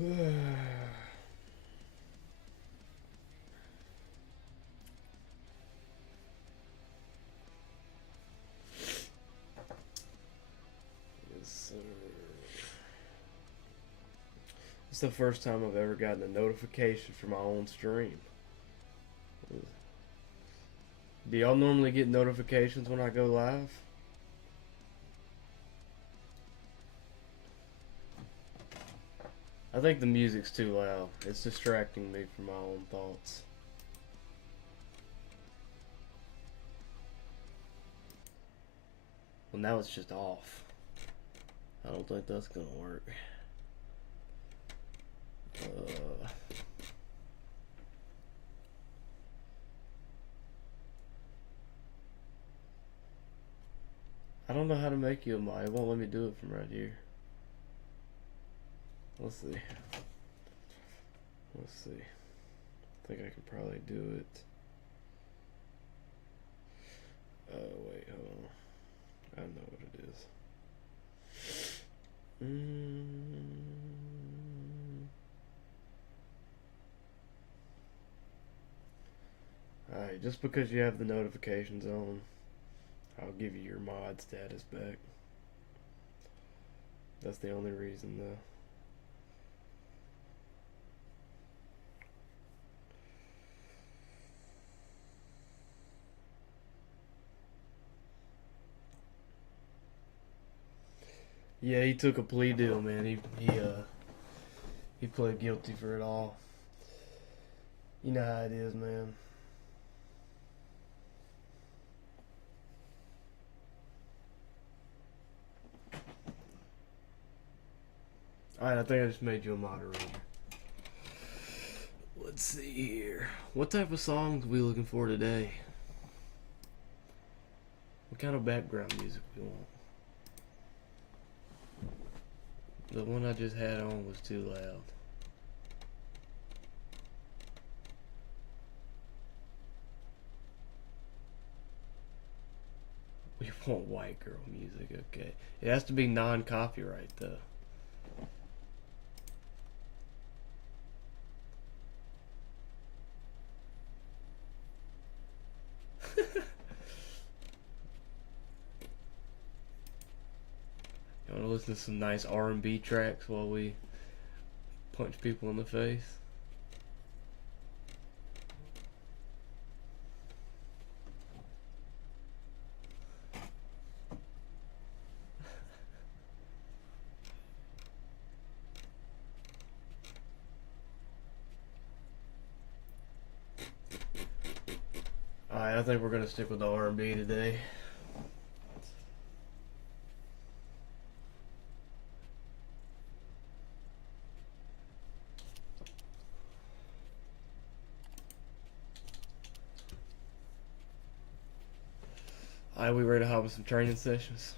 Yes, sir. It's the first time I've ever gotten a notification for my own stream. Do y'all normally get notifications when I go live? I think the music's too loud. It's distracting me from my own thoughts. Well, now it's just off. I don't think that's gonna work. I don't know how to make you a mod. It won't let me do it from right here. Let's see. Let's see. I think I can probably do it. Wait, hold on. I know what it is. Alright, just because you have the notifications on, I'll give you your mod status back. That's the only reason, though. Yeah, he took a plea deal, man. He pled guilty for it all. You know how it is, man. Alright, I think I just made you a moderator. Let's see here. What type of songs are we looking for today? What kind of background music we want? The one I just had on was too loud. We want white girl music, okay. It has to be non-copyright, though. You want to listen to some nice R&B tracks while we punch people in the face? Alright, I think we're gonna stick with the R&B today. Alright, we ready to hop with some training sessions?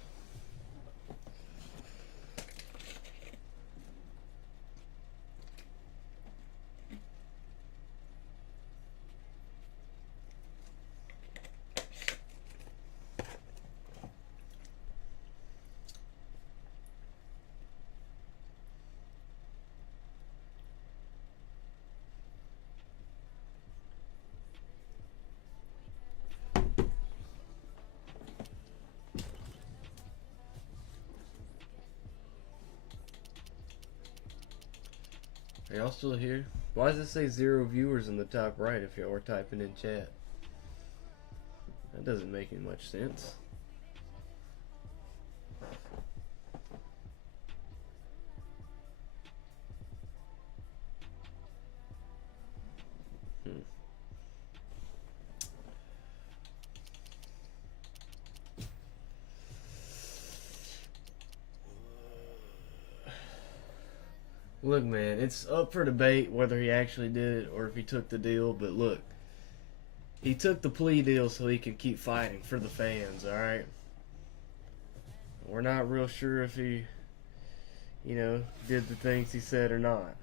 Are y'all still here? Why does it say 0 viewers in the top right if y'all are typing in chat? That doesn't make any much sense. Look, man, it's up for debate whether he actually did it or if he took the deal, but look, he took the plea deal so he can keep fighting for the fans, alright? We're not real sure if he, did the things he said or not.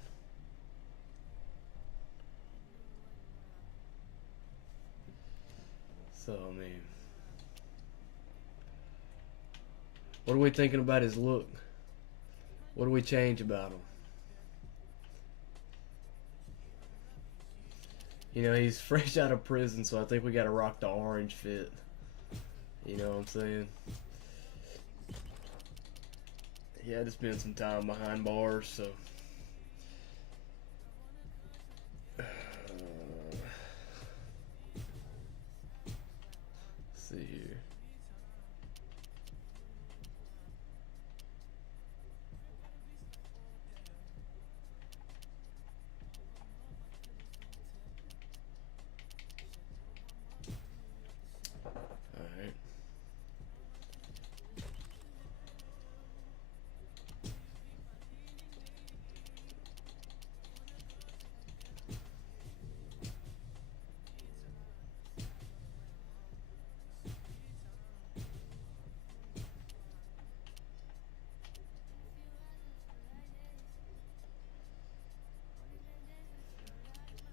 So, I mean, what are we thinking about his look? What do we change about him? You know, he's fresh out of prison, so I think we gotta rock the orange fit. You know what I'm saying? He had to spend some time behind bars, so. Let's see here. Alright.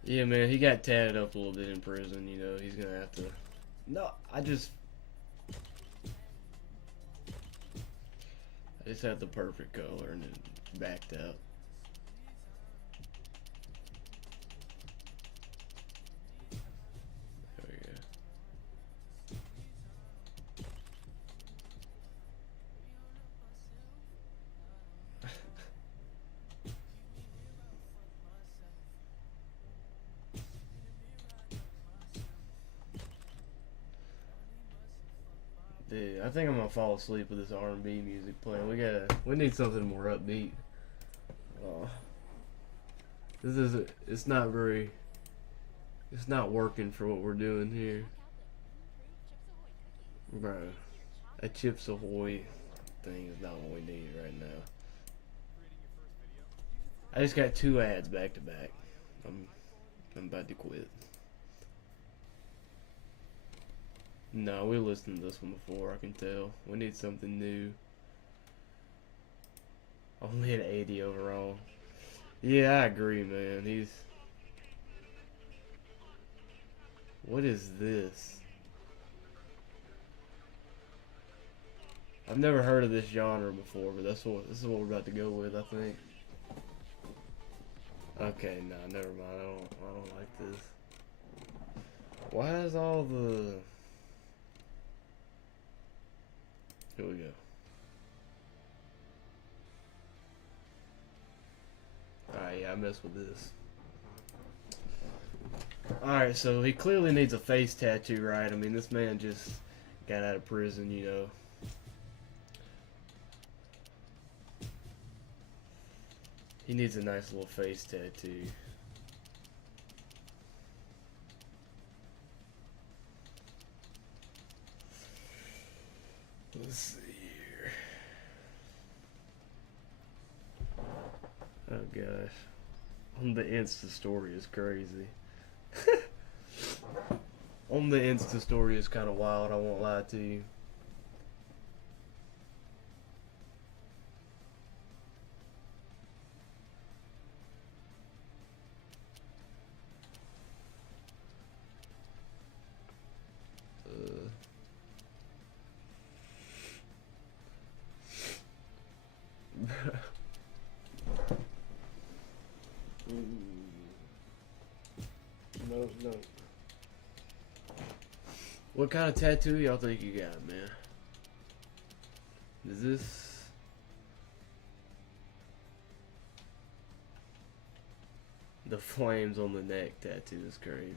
Yeah, man, he got tatted up a little bit in prison, you know, he's gonna have to. No, I just had the perfect color and it backed out. There we go. Dude, I think I'm gonna fall asleep with this R&B music playing. We need something more upbeat. Oh, it's not working for what we're doing here, bro. A Chips Ahoy thing is not what we need right now. I just got 2 ads back to back. I'm about to quit. No, we listened to this one before, I can tell. We need something new. Only an 80 overall. Yeah, I agree, man. What is this? I've never heard of this genre before, but this is what we're about to go with, I think. Okay, no, never mind. I don't like this. Why is all the... Here we go. Alright, yeah, I messed with this. Alright, so he clearly needs a face tattoo, right? I mean, this man just got out of prison, you know. He needs a nice little face tattoo. Let's see here. Oh gosh. On the Insta story is crazy. On the Insta story is kind of wild, I won't lie to you. No. What kind of tattoo y'all think you got, man? Is this... The flames on the neck tattoo is crazy.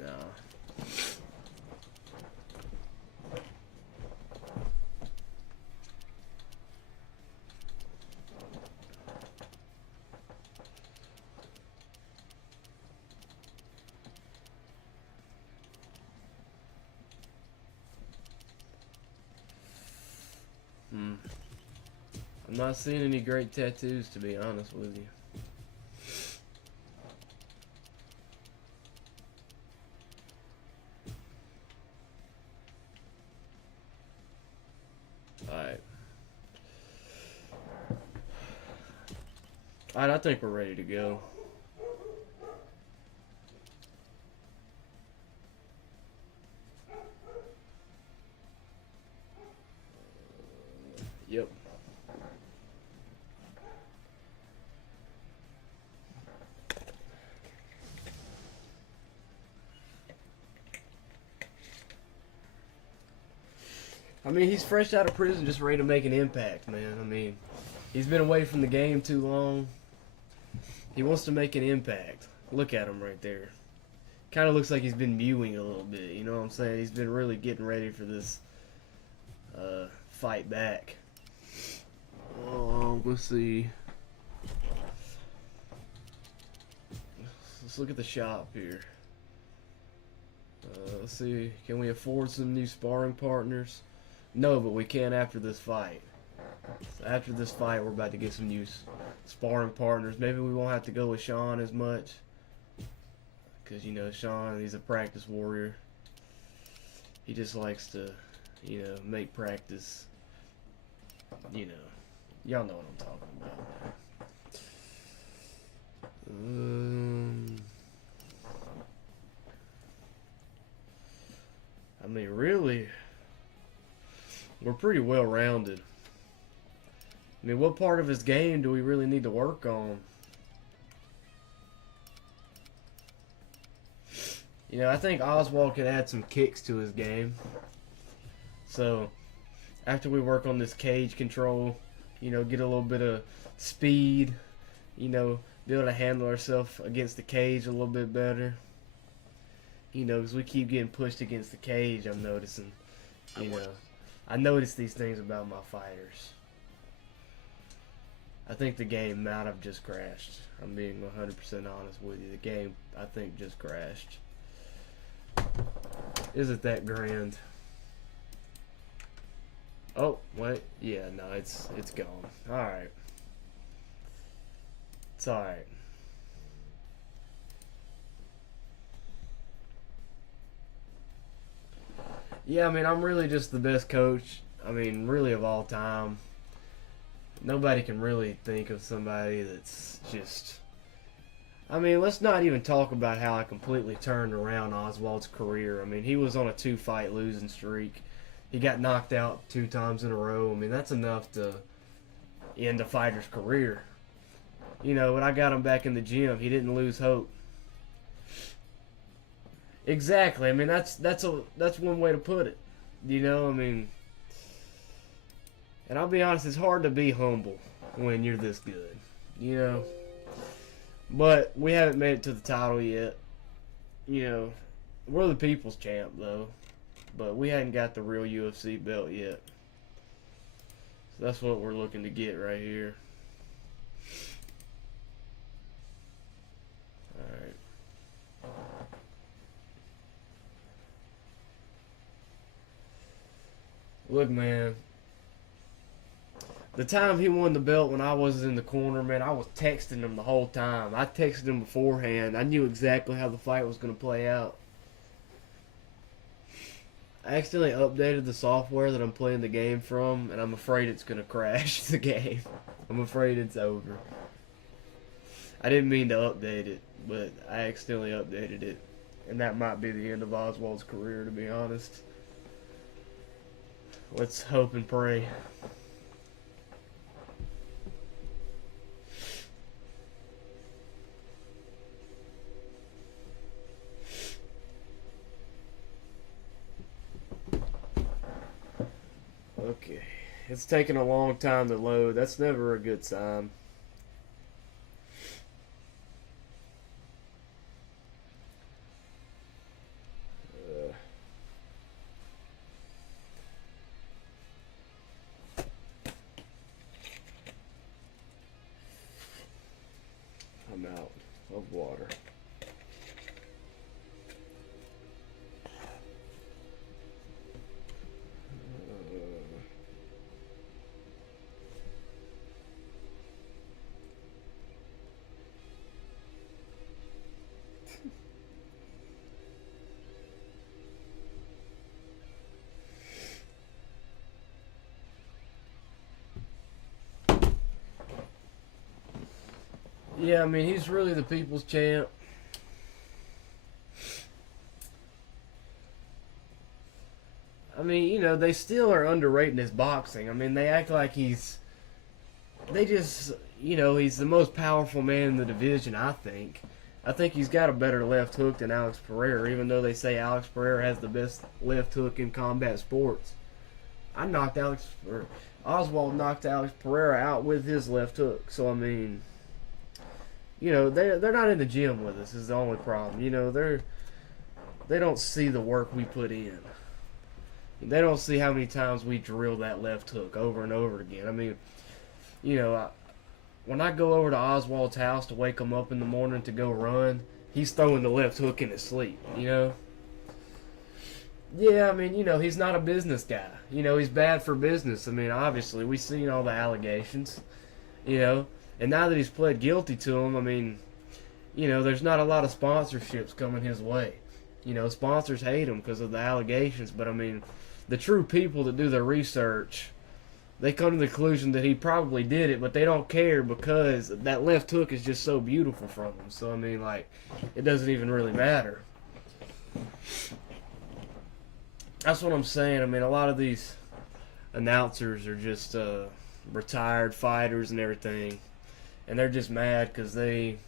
No. I'm not seeing any great tattoos, to be honest with you. Alright. Alright, I think we're ready to go. Yep. I mean, he's fresh out of prison, just ready to make an impact, man. I mean, he's been away from the game too long. He wants to make an impact. Look at him right there. Kind of looks like he's been mewing a little bit. You know what I'm saying? He's been really getting ready for this fight back. Oh, let's see. Let's look at the shop here. Let's see. Can we afford some new sparring partners? No, but we can after this fight. So after this fight, we're about to get some new sparring partners. Maybe we won't have to go with Sean as much. Because, you know, Sean, he's a practice warrior. He just likes to, you know, make practice, you know. Y'all know what I'm talking about. I mean, really, we're pretty well-rounded. I mean, what part of his game do we really need to work on? You know, I think Oswald could add some kicks to his game. So, after we work on this cage control, you know, get a little bit of speed, you know, be able to handle ourselves against the cage a little bit better. You know, because we keep getting pushed against the cage, I'm noticing. You know, I notice these things about my fighters. I think the game might have just crashed. I'm being 100% honest with you. The game, I think, just crashed. Isn't that grand? Oh, wait. Yeah, no, it's gone. Alright. It's alright. Yeah, I mean, I'm really just the best coach, I mean, really of all time. Nobody can really think of somebody that's just... I mean, let's not even talk about how I completely turned around Oswald's career. I mean, he was on a 2-fight losing streak. He got knocked out 2 times in a row. I mean, that's enough to end a fighter's career. You know, when I got him back in the gym, he didn't lose hope. Exactly. I mean, that's one way to put it. You know, I mean, and I'll be honest, it's hard to be humble when you're this good. You know, but we haven't made it to the title yet. You know, we're the people's champ though, but we hadn't got the real UFC belt yet. So that's what we're looking to get right here. Alright. Look, man. The time he won the belt when I was in the corner, man, I was texting him the whole time. I texted him beforehand. I knew exactly how the fight was going to play out. I accidentally updated the software that I'm playing the game from, and I'm afraid it's going to crash the game. I'm afraid it's over. I didn't mean to update it, but I accidentally updated it. And that might be the end of Oswald's career, to be honest. Let's hope and pray. Okay, it's taking a long time to load. That's never a good sign. I'm out of water. Yeah, I mean, he's really the people's champ. I mean, you know, they still are underrating his boxing. I mean, they act like they just, you know, he's the most powerful man in the division, I think. I think he's got a better left hook than Alex Pereira, even though they say Alex Pereira has the best left hook in combat sports. Oswald knocked Alex Pereira out with his left hook. So, I mean, you know, they're not in the gym with us is the only problem. You know, they don't see the work we put in. They don't see how many times we drill that left hook over and over again. I mean, you know, when I go over to Oswald's house to wake him up in the morning to go run, he's throwing the left hook in his sleep, you know? Yeah, I mean, you know, he's not a business guy. You know, he's bad for business. I mean, obviously, we've seen all the allegations, you know? And now that he's pled guilty to them, I mean, you know, there's not a lot of sponsorships coming his way. You know, sponsors hate him because of the allegations, but I mean, the true people that do their research, they come to the conclusion that he probably did it, but they don't care because that left hook is just so beautiful from him. So, I mean, like, it doesn't even really matter. That's what I'm saying. I mean, a lot of these announcers are just retired fighters and everything, and they're just mad because they,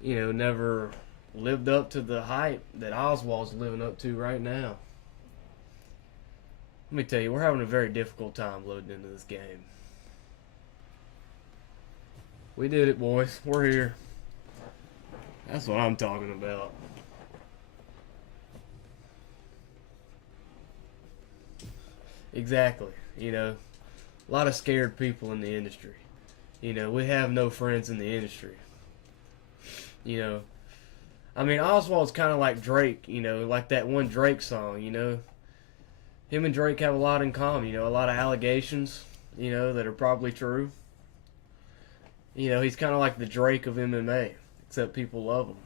you know, never lived up to the hype that Oswald's living up to right now. Let me tell you, we're having a very difficult time loading into this game. We did it, boys. We're here. That's what I'm talking about. Exactly. You know, a lot of scared people in the industry. You know, we have no friends in the industry. You know, I mean, Oswald's kind of like Drake, you know, like that one Drake song, you know. Him and Drake have a lot in common, you know, a lot of allegations, you know, that are probably true. You know, he's kind of like the Drake of MMA, except people love him.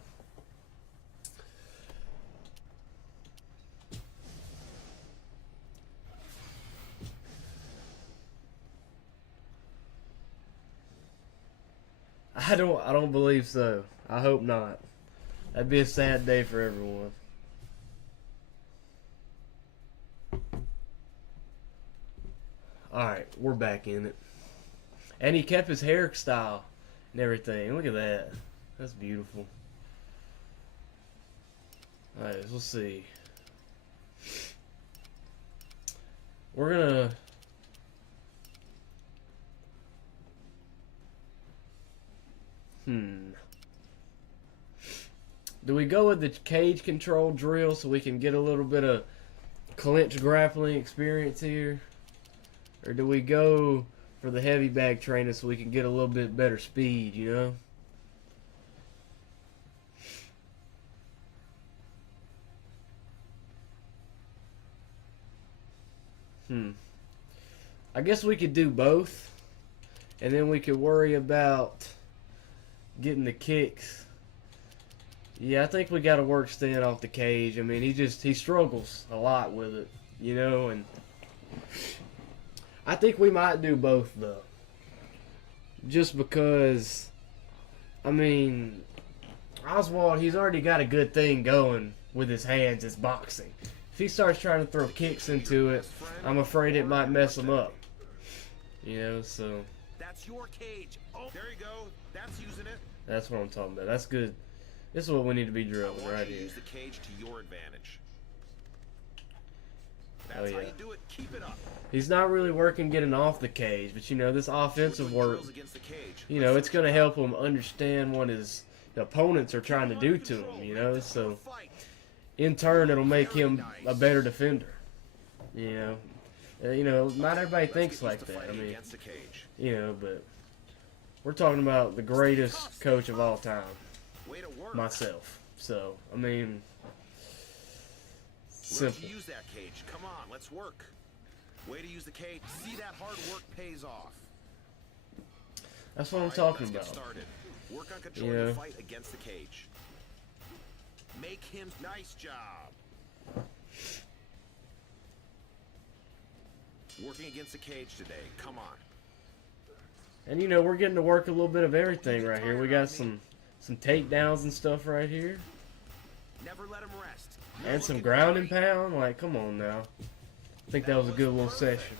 I don't believe so. I hope not. That'd be a sad day for everyone. Alright, we're back in it. And he kept his hairstyle and everything. Look at that. That's beautiful. Alright, let's see. We're gonna... Do we go with the cage control drill so we can get a little bit of clinch grappling experience here? Or do we go for the heavy bag training so we can get a little bit better speed, you know? I guess we could do both. And then we could worry about getting the kicks. Yeah, I think we got to work staying off the cage. I mean, he struggles a lot with it, you know, and I think we might do both, though. Just because, I mean, Oswald, he's already got a good thing going with his hands. It's boxing. If he starts trying to throw kicks into it, I'm afraid it might mess him up. You know, so. That's your cage. Oh, there you go. That's using it. That's what I'm talking about. That's good. This is what we need to be drilling right here. Use the cage to your advantage. That's how you do it. Keep it up. He's not really working getting off the cage, but you know, this offensive work, you know, it's going to help him understand what his opponents are trying to do to him, you know, so in turn it'll make him a better defender. You know, not everybody thinks like that. I mean, you know, but we're talking about the greatest coach of all time, myself. So, I mean, simple. Use that cage. Come on, let's work. Way to use the cage. See that hard work pays off. That's what I'm talking about. Work on controlling the fight against the cage. Make him nice job. Working against the cage today. Come on. And you know, we're getting to work a little bit of everything right here. We got some takedowns and stuff right here. Never let him rest. And some ground and pound. Like, come on now. I think that was a good little session.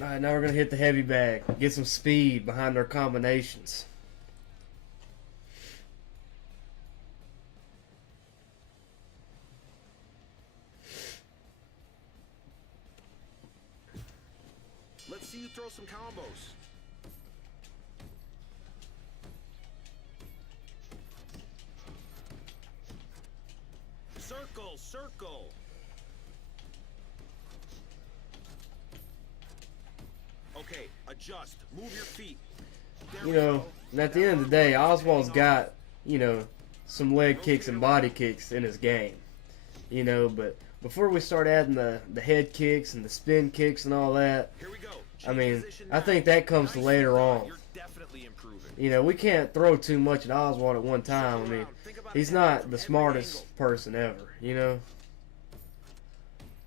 Alright, now we're going to hit the heavy bag. Get some speed behind our combinations. Let's see you throw some combos. Circle, circle. Okay, adjust. Move your feet. There You we know, go. and at the end of the day, Oswald's got, you know, some leg kicks and body kicks in his game. You know, but before we start adding the head kicks and the spin kicks and all that, Here we go. I mean, Position I now. think that comes Nice later job. on. You're definitely improving. You know, we can't throw too much at Oswald at one time. I mean, he's not the every smartest person ever, you know?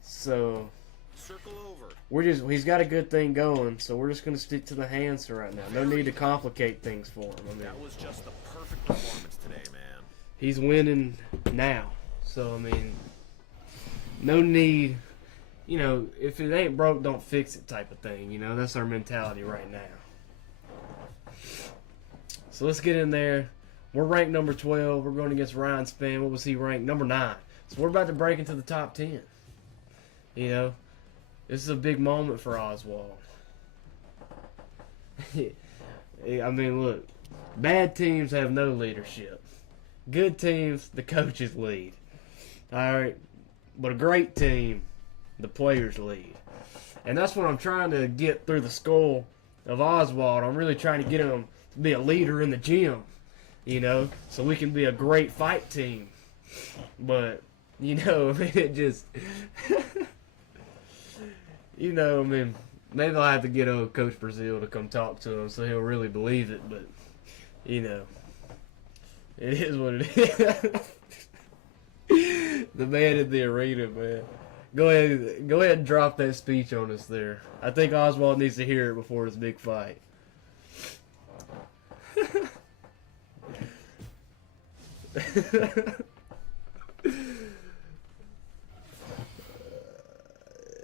So, Circle over. he's got a good thing going, so we're just going to stick to the hands for right now. No need to complicate things for him. I mean, That was just the perfect performance today, man. he's winning now. So, I mean, no need, you know, if it ain't broke, don't fix it type of thing. You know, that's our mentality right now. So let's get in there. We're ranked number 12. We're going against Ryan Spann. What was he ranked? Number 9. So we're about to break into the top 10. You know, this is a big moment for Oswald. I mean, look, bad teams have no leadership. Good teams, the coaches lead. All right, but a great team, the players lead. And that's what I'm trying to get through the skull of Oswald. I'm really trying to get him to be a leader in the gym, you know, so we can be a great fight team. But, you know, I mean, it just, you know, I mean, maybe I'll have to get old Coach Brazil to come talk to him so he'll really believe it. But, you know, it is what it is. The man in the arena, man. Go ahead and drop that speech on us there. I think Oswald needs to hear it before his big fight.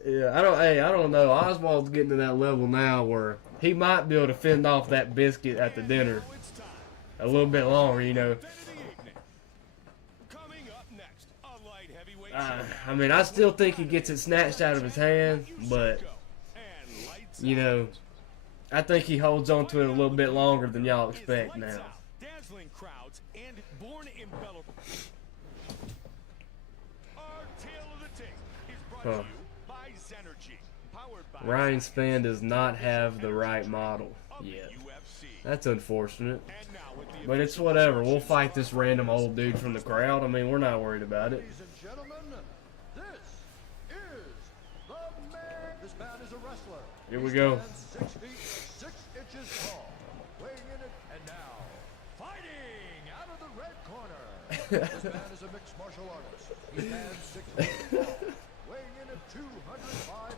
Yeah, I don't know. Oswald's getting to that level now where he might be able to fend off that biscuit at the dinner a little bit longer, you know. I mean, I still think he gets it snatched out of his hand, but, you know, I think he holds on to it a little bit longer than y'all expect now. Huh. Ryan Spann does not have the right model yet. That's unfortunate. But it's whatever. We'll fight this random old dude from the crowd. I mean, we're not worried about it. Ladies and gentlemen, this is the man. This man is a wrestler. Here we go. He stands 6 feet 6 inches tall. Weighing in it, and now, fighting out of the red corner. This man is a mixed martial artist. He stands 6 feet tall. Weighing in at 205 pounds.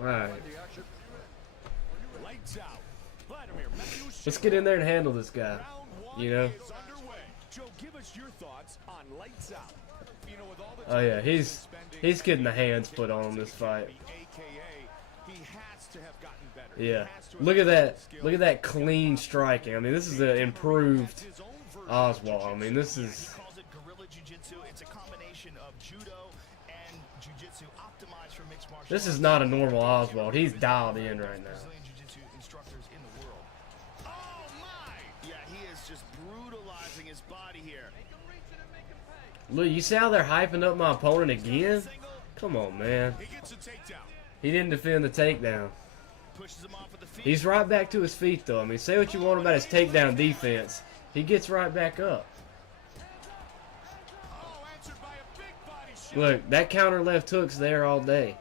Right. Find the action. Lights out. Vladimir Matthews. Let's get in there and handle this guy. You know? Joe, give us your thoughts on Lights Out. You know, with all the Oh yeah, he's getting the hands put on him this fight. He has to have gotten better. Yeah. Look at that. Look at that clean striking. I mean, this is an improved Oswald. I mean, this is. He calls it guerrilla jiu-jitsu. It's a combination of judo and jiu-jitsu optimized for mixed martial This is arts. not a normal Oswald. He's dialed in right now. Brazilian jiu-jitsu instructors in the world. Oh my! Yeah, he is just brutalizing his body here. Look, you see how they're hyping up my opponent again? Come on, man. He gets a takedown. He didn't defend the takedown. Pushes him off with the feet. He's right back to his feet, though. I mean, say what you want about his takedown defense. He gets right back up. Oh, answered by a big body shot. Look, that counter left hook's there all day.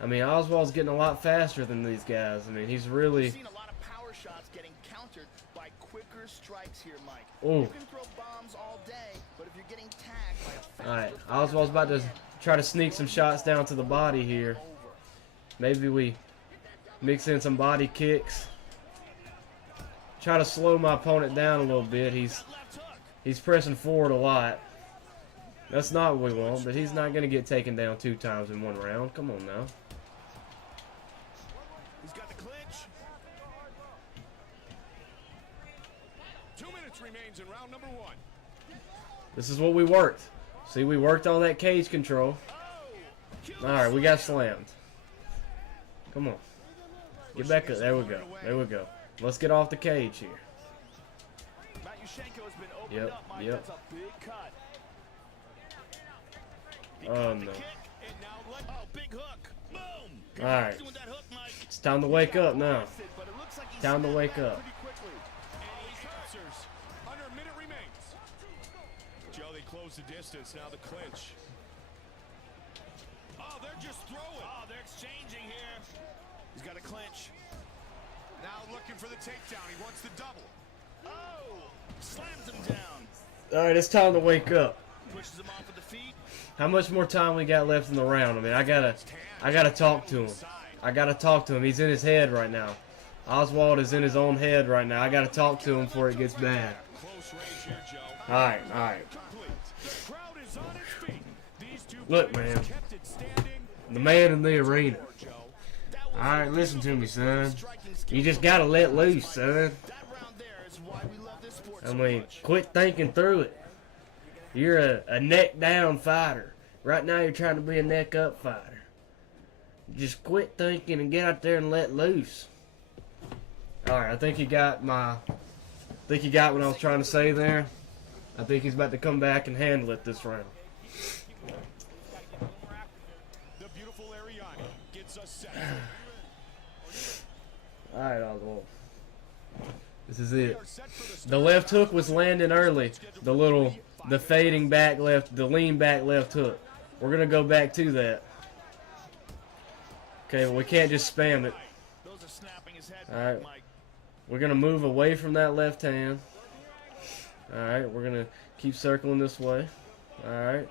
I mean, Oswald's getting a lot faster than these guys. I mean, he's really... We've seen a lot of power shots getting countered by quicker strikes here, Mike. Ooh. You can throw bombs all day, but if you're getting tagged by a Alright, Oswald's about to try to sneak some shots down to the body here. Maybe we mix in some body kicks. Try to slow my opponent down a little bit. He's pressing forward a lot. That's not what we want, but he's not going to get taken down 2 times in 1 round. Come on now. He's got the clinch. 2 minutes remains in round number 1. This is what we worked. See, we worked on that cage control. Alright, we got slammed. Come on. Get back up. There we go. There we go. Let's get off the cage here. Matyushenko's been opened Yep, up, Mike. yep. That's a big cut. Oh, no. and now big hook. Boom. Alright. Doing that hook, Mike. It's time to wake up now. But it looks like he's Time to snapped wake back up. pretty quickly. And he answers. Under a minute remains. Joe, they close the distance. Now the clinch. Oh, they're just throwing. Oh, they're exchanging here. He's got a clinch. Now looking for the takedown. He wants the double. Oh, slams him down. Alright, it's time to wake up. Pushes him off with the feet. How much more time we got left in the round? I mean, I gotta talk to him. I gotta talk to him. He's in his head right now. Oswald is in his own head right now. I gotta talk to him before it gets bad. Close range here, Joe. Alright, alright. Complete. The crowd is on its feet. These two Look, players man. kept it standing. The man in the arena. Joe. Alright, listen to me, son. You just gotta let loose, son. That round there is why we love this sport I so mean, much. quit thinking through it. You're a neck down fighter. Right now you're trying to be a neck up fighter. Just quit thinking and get out there and let loose. Alright, I think you got what I was trying to say there. I think he's about to come back and handle it this round. The beautiful Ariani gets us set. Alright, Oswald. This is it. The left hook was landing early. The fading back left, the lean back left hook. We're going to go back to that. Okay, well, we can't just spam it. Those are snapping his head All right. back, Mike. We're going to move away from that left hand. Alright, we're going to keep circling this way. Alright.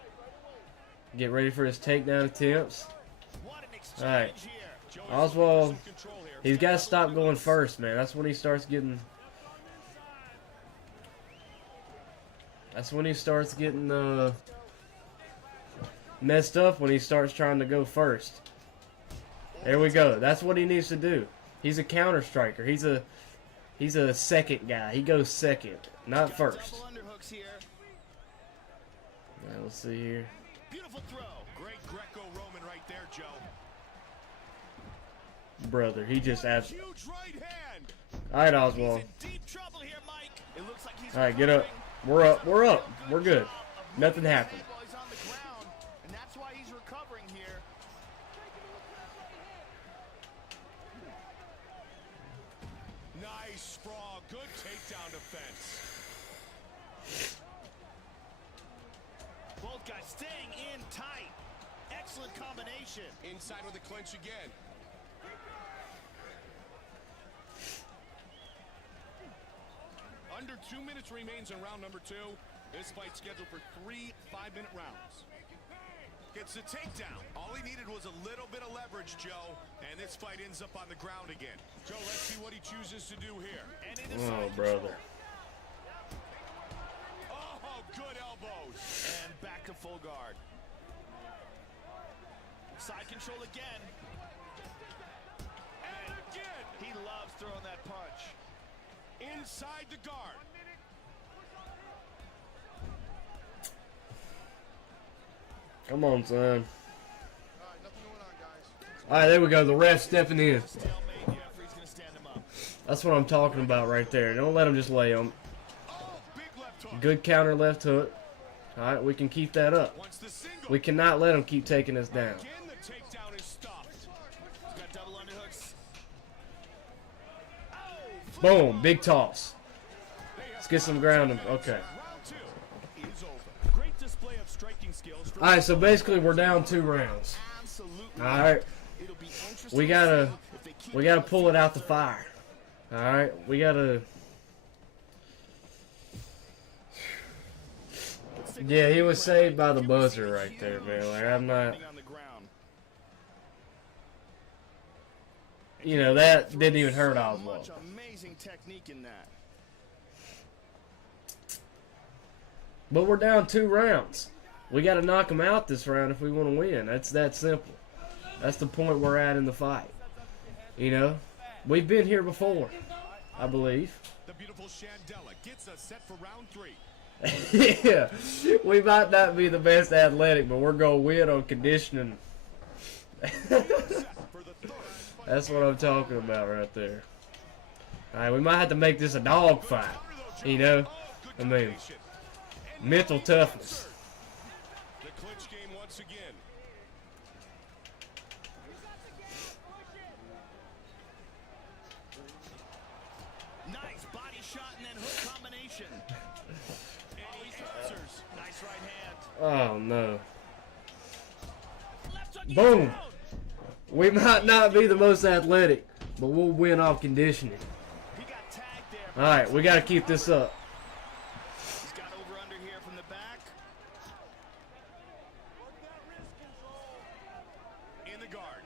Get ready for his takedown attempts. What an exchange Alright. here. Oswald, he's got to stop going first, man. That's when he starts getting... messed up, when he starts trying to go first. There we go. That's what he needs to do. He's a counter striker. He's a second guy. He goes second, not first. Double underhooks here. Now, let's see here. Beautiful throw. Great Greco-Roman right there, Joe. Brother, he just adds. Huge right hand. Alright, Oswald. In deep trouble here, Mike. It looks like he's Alright, get up. We're up. We're up. We're good. Nothing happened. While he's on the ground, and that's why he's recovering here. Nice sprawl. Good takedown defense. Both guys staying in tight. Excellent combination. Inside with a clinch again. Under 2 minutes remains in round number 2. This fight's scheduled for 3 5-minute rounds. Gets the takedown. All he needed was a little bit of leverage, Joe. And this fight ends up on the ground again. Joe, let's see what he chooses to do here. And into Oh, side brother. control. Oh, good elbows. And back to full guard. Side control again. And again. He loves throwing that punch. Inside the guard. Come on, son. Alright, there we go. The ref stepping in. Stalemate, the referee's gonna stand him up. That's what I'm talking about right there. Don't let him just lay him. Oh, big left hook. Good counter left hook. Alright, we can keep that up. Wants the single. We cannot let him keep taking us down. Again, the takedown is stopped. He's got double underhooks. Boom. Big toss. Let's get some ground. Okay. Round 2 is over. Great display of striking skills. from- Alright, so basically we're down 2 rounds. Absolutely. Alright. It'll be interesting We to gotta see if they keep we gotta pull it out the fire. Alright, we gotta Yeah, he was saved by the buzzer right there, man. Like, I'm not... You know, that didn't even hurt Oswald. Amazing technique in that. But we're down 2 rounds. We got to knock him out this round if we want to win. That's that simple. That's the point we're at in the fight. You know, we've been here before, I believe. The beautiful Chandela gets us set for round 3. Yeah, we might not be the best athletic, but we're going to win on conditioning. That's what I'm talking about right there. All right, we might have to make this a dog fight. You know, I mean, mental toughness. The clinch game once again. Nice body shot and then hook combination. And he answers. Nice right hand. Oh no. Left hook, Boom. he's out. We might not be the most athletic, but we'll win off conditioning. He got tagged there. All right, we got to keep this up. He's got over under here from the back. In the guard.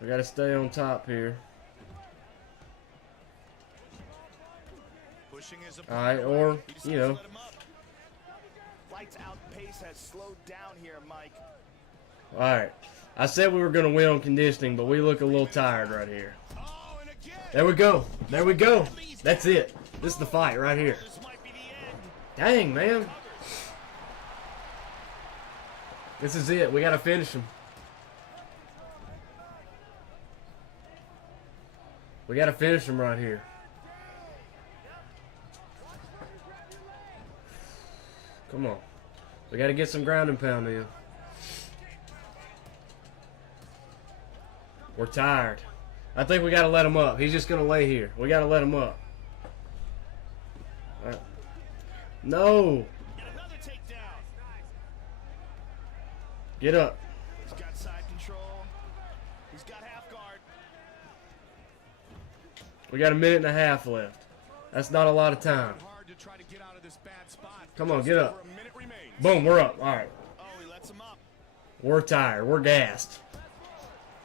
We got to stay on top here. Pushing his All right, or, He you know, decides to let him up. Lights out pace has slowed down here, Mike. all right. I said we were going to win on conditioning, but we look a little tired right here. Oh, and again. There we go. There we go. That's it. This is the fight right here. This might be the end. Dang, man. This is it. We got to finish him. We got to finish him right here. Come on. We got to get some ground and pound in. We're tired. I think we got to let him up. He's just going to lay here. We got to let him up. All right. No. And another takedown. Get up. He's got side control. He's got half guard. We got a minute and a half left. That's not a lot of time. Hard to try to get out of this bad spot. Come on, Just get over up. a minute remains. Boom, we're up. All right. Oh, he lets him up. We're tired. We're gassed.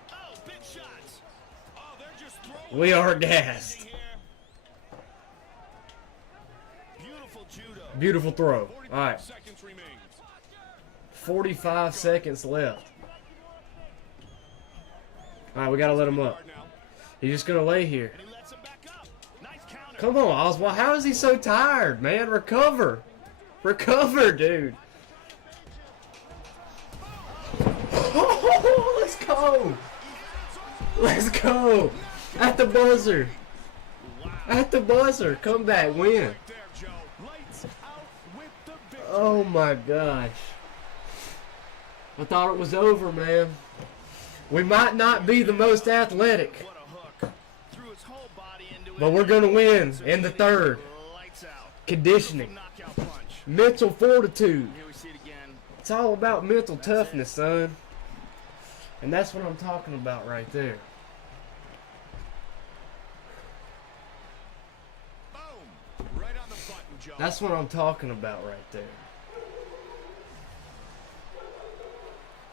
Oh, big shots. Oh, they're just throwing. We are gassed. Here. Beautiful judo. Beautiful throw. 45 All right. seconds remains. 45 seconds left. All right, we got to let him up. Guard now. He's just going to lay here. And he lets him back up. Nice counter. Come on, Oswald. How is he so tired, man? Recover. Recover, dude. Oh, let's go. Let's go. At the buzzer. At the buzzer. Come back, win. Right there, Joe. Lights out with the victory. Oh, my gosh. I thought it was over, man. We might not be the most athletic, What a hook. Threw his whole body into it. but we're going to win in the third. Lights out. Conditioning. Knockout punch. Mental fortitude. Here we see it again. It's all about mental toughness, son. And that's what I'm talking about right there. Boom. Right on the button, Joe. That's what I'm talking about right there.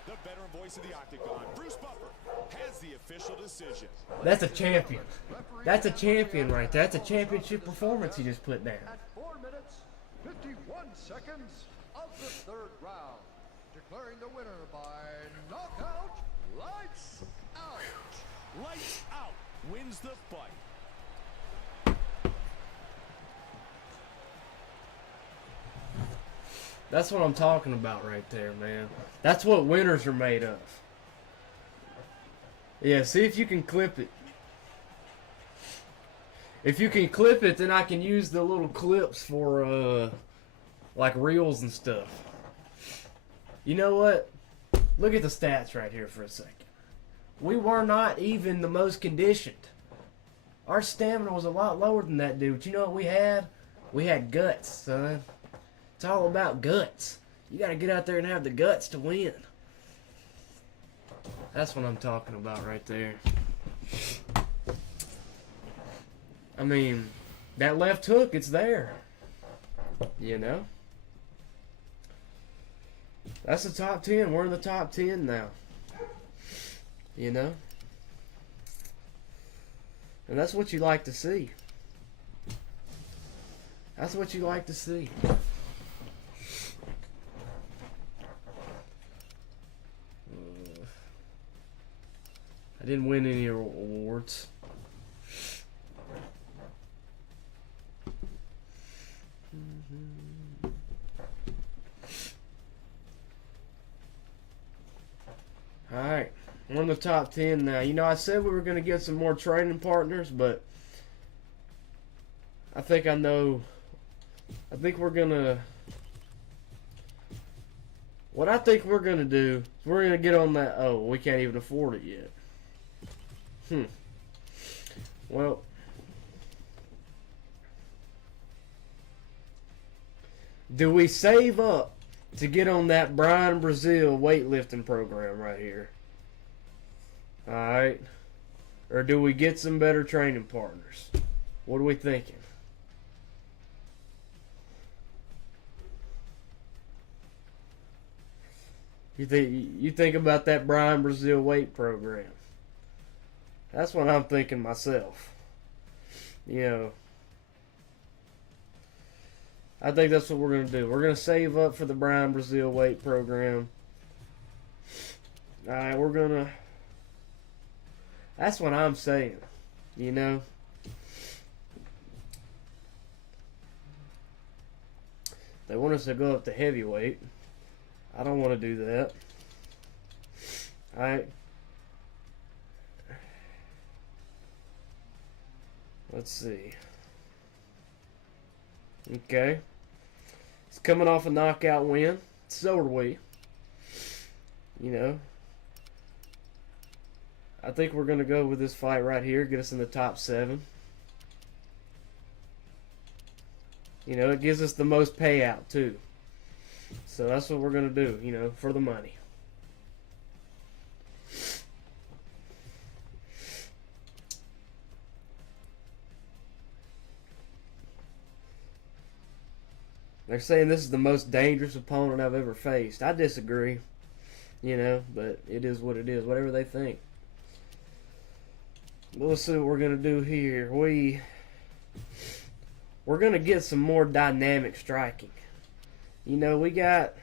The veteran voice of the Octagon, Bruce Buffer, has the official decision. That's a champion. That's a champion right there. That's a championship performance he just put down. At 4 minutes, 51 seconds of the third round. Declaring the winner by knockout, lights out. Lights out wins the fight. That's what I'm talking about right there, man. That's what winners are made of. Yeah, see if you can clip it. If you can clip it, then I can use the little clips for, like reels and stuff. You know what? Look at the stats right here for a second. We were not even the most conditioned. Our stamina was a lot lower than that dude. But you know what we had? We had guts, son. It's all about guts. You got to get out there and have the guts to win. That's what I'm talking about right there. I mean, that left hook, it's there. You know? That's the top 10. We're in the top 10 now. You know? And that's what you like to see. That's what you like to see. I didn't win any awards. Alright, we're in the top 10 now. You know, I said we were going to get some more training partners, but I think I know. I think we're going to. What I think we're going to do is we're going to get on that. Oh, we can't even afford it yet. Well. Do we save up to get on that Brian Brazil weightlifting program right here? Alright. Or do we get some better training partners? What are we thinking? You think about that Brian Brazil weight program. That's what I'm thinking myself. You know, I think that's what we're going to do. We're going to save up for the Brian Brazil weight program. Alright, we're going to. That's what I'm saying. You know? They want us to go up to heavyweight. I don't want to do that. Alright. Let's see. Okay. He's coming off a knockout win. So are we. You know. I think we're going to go with this fight right here. Get us in the top 7. You know, it gives us the most payout too. So that's what we're going to do, you know, for the money. They're saying this is the most dangerous opponent I've ever faced. I disagree, you know, but it is what it is, whatever they think. But let's see what we're going to do here. We're going to get some more dynamic striking. You know, we got,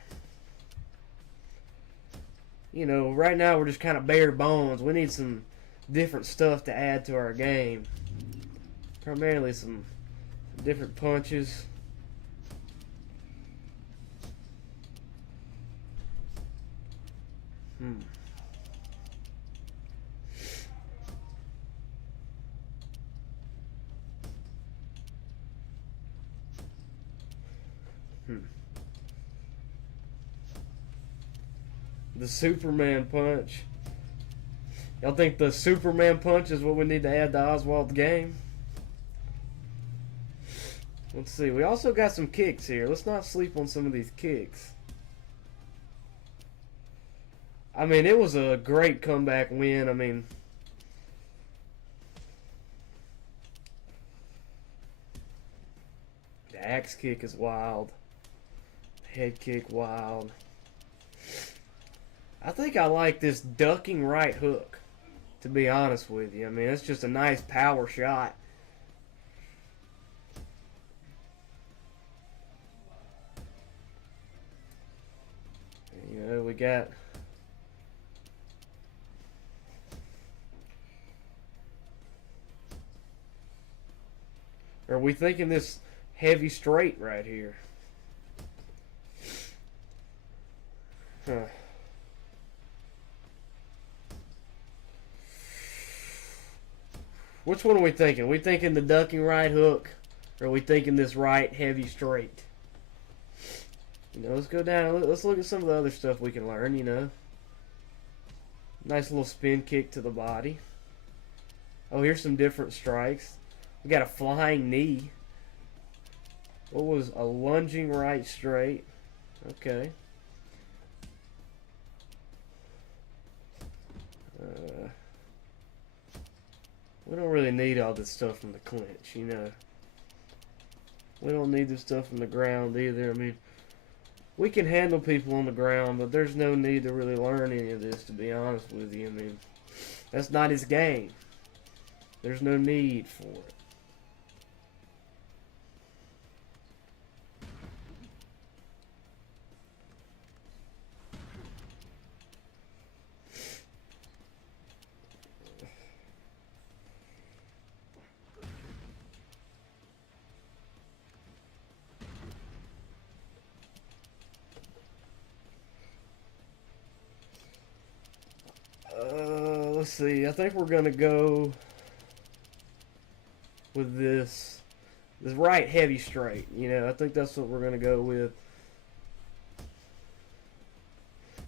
you know, right now we're just kind of bare bones. We need some different stuff to add to our game. Primarily some different punches. The Superman punch. Y'all think the Superman punch is what we need to add to Oswald's game? Let's see. We also got some kicks here. Let's not sleep on some of these kicks. I mean, it was a great comeback win. I mean, the axe kick is wild. Head kick, wild. I think I like this ducking right hook, to be honest with you. I mean, it's just a nice power shot. You know, we got... Are we thinking this heavy straight right here? Huh. Which one are we thinking? Are we thinking the ducking right hook? Or are we thinking this right heavy straight? You know, let's go down. Let's look at some of the other stuff we can learn, you know. Nice little spin kick to the body. Oh, here's some different strikes. We got a flying knee. What was a lunging right straight? Okay. We don't really need all this stuff from the clinch, you know. We don't need this stuff from the ground either. I mean, we can handle people on the ground, but there's no need to really learn any of this, to be honest with you. I mean, that's not his game. There's no need for it. Let's see. I think we're gonna go with this right heavy straight. You know, I think that's what we're gonna go with.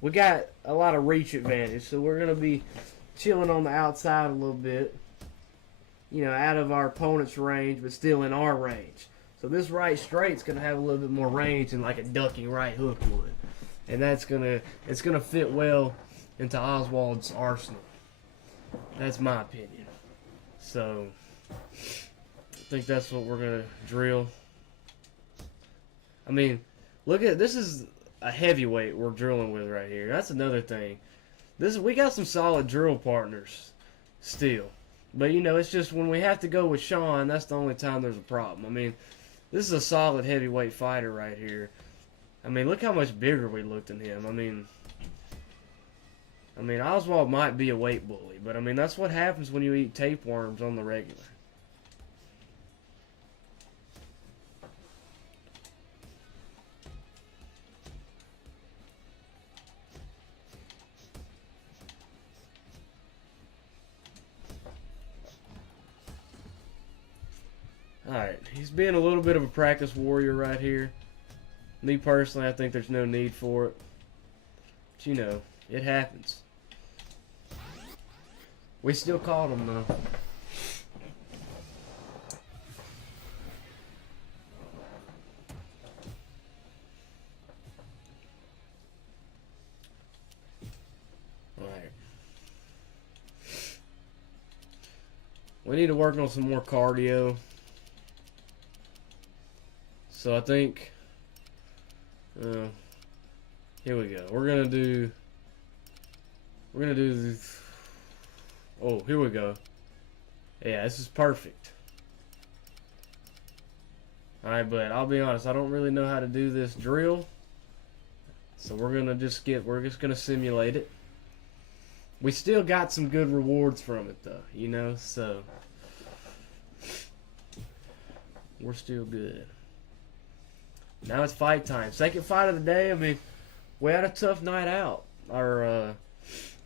We got a lot of reach advantage, so we're gonna be chilling on the outside a little bit. You know, out of our opponent's range, but still in our range. So this right straight's gonna have a little bit more range than like a ducking right hook would, and it's gonna fit well into Oswald's arsenal. That's my opinion. So I think that's what we're gonna drill. I mean, look at this is a heavyweight we're drilling with right here. That's another thing. We got some solid drill partners still. But you know, it's just when we have to go with Sean, that's the only time there's a problem. I mean, this is a solid heavyweight fighter right here. I mean, look how much bigger we look than him. I mean, Oswald might be a weight bully, but I mean, that's what happens when you eat tapeworms on the regular. Alright, he's being a little bit of a practice warrior right here. Me personally, I think there's no need for it. But you know, it happens. We still caught him though. Alright. We need to work on some more cardio. So I think, here we go. We're gonna do this. Oh, here we go. Yeah, this is perfect. Alright, but I'll be honest, I don't really know how to do this drill. So we're just gonna simulate it. We still got some good rewards from it though, you know, so we're still good. Now it's fight time. Second fight of the day. I mean, we had a tough night out. Our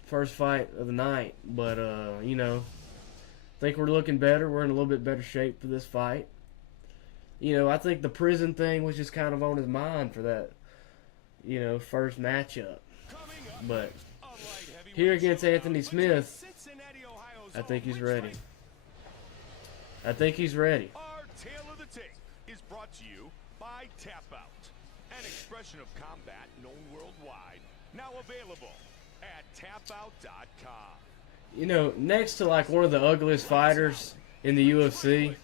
first fight of the night. But, you know, I think we're looking better. We're in a little bit better shape for this fight. You know, I think the prison thing was just kind of on his mind for that, you know, first matchup. But here against Anthony Smith, I think he's ready. I think he's ready. Our tale of the tape is brought to you by Tap Out, an expression of combat known worldwide, now available at tapout.com. You know, next to like one of the ugliest fighters in the UFC,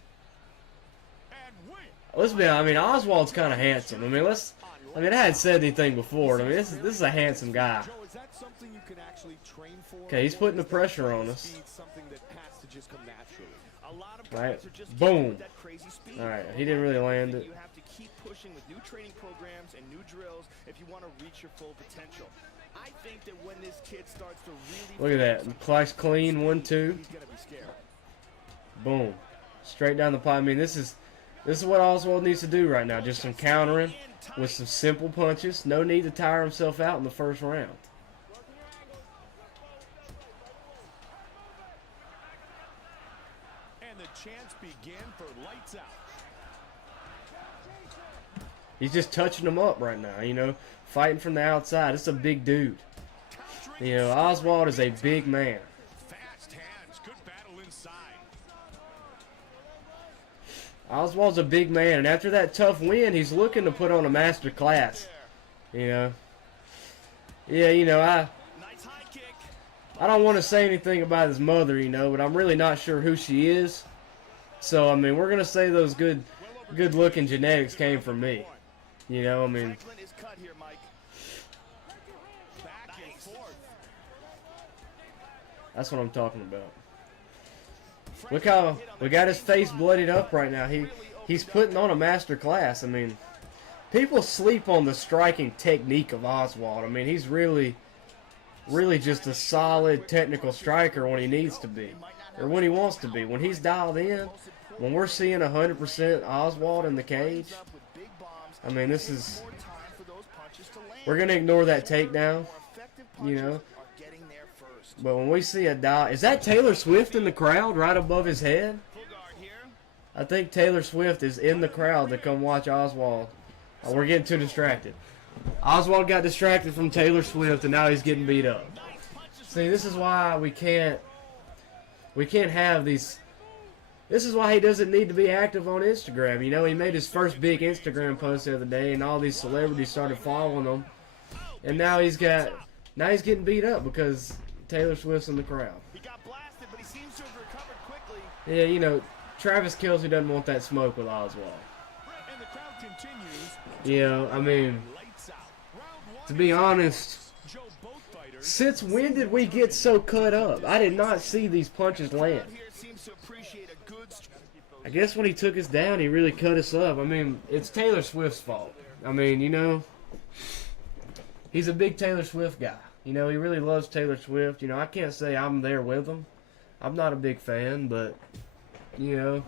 let's be honest, I mean, Oswald's kind of handsome. I mean, I hadn't said anything before. I mean, this is a handsome guy. Okay, he's putting the pressure on us. Right, boom. All right, he didn't really land it. You have to keep pushing with new training programs and new drills if you want to reach your full potential. I think that when this kid starts to really look at that, Clash clean 1-2. he's gonna be scared. Boom, straight down the pipe. I mean, this is what Oswald needs to do right now. Just some countering with some simple punches. No need to tire himself out in the first round. And the chance began for lights out. He's just touching him up right now, you know, fighting from the outside. It's a big dude. You know, Oswald is a big man. Fast hands, good battle inside. Oswald's a big man, and after that tough win, he's looking to put on a master class. You know. Yeah, you know, I don't want to say anything about his mother, you know, but I'm really not sure who she is. So, I mean, we're going to say those good-looking genetics came from me. You know, I mean, Franklin is cut here, Mike. Back and forth. that's what I'm talking about. Look how we got his face bloodied up right now. He's putting on a master class. I mean, people sleep on the striking technique of Oswald. I mean, he's really just a solid technical striker when he needs to be, or when he wants to be. When he's dialed in, when we're seeing 100% Oswald in the cage, I mean, this is, we're going to ignore that takedown, you know. But when we see a dial, is that Taylor Swift in the crowd right above his head? I think Taylor Swift is in the crowd to come watch Oswald. Oh, we're getting too distracted. Oswald got distracted from Taylor Swift, and now he's getting beat up. See, this is why we can't have these. This is why he doesn't need to be active on Instagram. You know, he made his first big Instagram post the other day, and all these celebrities started following him, and now he's getting beat up because Taylor Swift's in the crowd. He got blasted, but he seems to have recovered quickly. Yeah, you know, Travis Kelce doesn't want that smoke with Oswald. And the crowd continues. You know, I mean, Lights out. Round 1 to be honest, Joe, both fighters. since when did we get so cut up? I did not see these punches land. Here seems to appreciate a good I guess when he took us down, he really cut us up. I mean, it's Taylor Swift's fault. I mean, you know, he's a big Taylor Swift guy. You know, he really loves Taylor Swift. You know, I can't say I'm there with him. I'm not a big fan, but, you know,